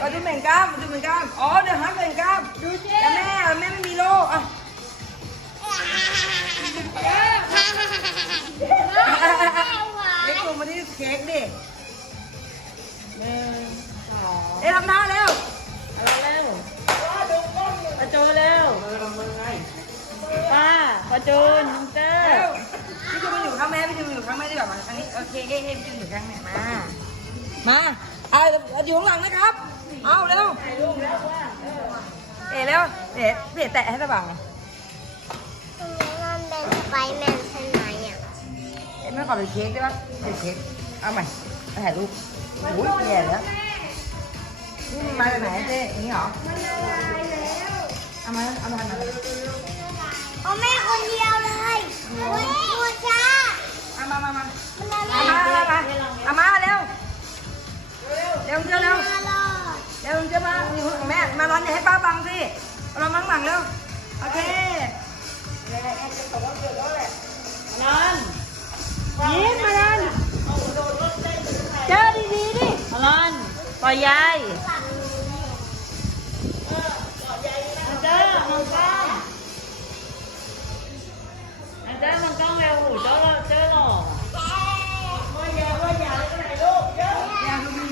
ก็ดูเหม่งกล้ามดูเหม่งกล้าม อ๋อ เดี๋ยวฮักเหม่งกล้ามดูสิแล้วแม่แม่ไม่มีโล่อะเด็กลงมาที่เค้กดิหนึ่งสองเอ๊ะทำหน้าาประจูนน้องเตอเร็วร์พี่จะมาอยู่ข้างแม่พี่จะมาอยู่ข้างแม่ดีกว่ามาอันนี้โอเคเอ๊ะเอ๊ะพี่จะมาอยู่ข้างแม่มามาเอาอยู่ข้างหลังนะครับ เอาเร็วเอ๊ะเร็วเอ๊ะเอ๊ะแตะให้สบายมันเป็นสไปแมนใช่ไหมอะเอ๊ะแม่ขอเป็นเค้กได้ปะเป็นเค้กเอาใหม่มาถ่ายรูปโอ้ยแย่แล้วนี่มันมาจากไหนเจ๊อย่างนี้เหรอเอามาเอามาทำอะไร เอาแม่คนเดียวเลยโอ้ยพูดช้าเอามามามามันละเอาลายมาเอามาเอามาเร็ว เร็วเร็วเร็วตลอดเดี๋ยวจะมาอยู่ของแม่มาร้อนอย่าให้ป้าบังสิเรามังหลังเร็ว โอเคนันยิ้มมานันเจอดีๆดินันปล่อยยายสา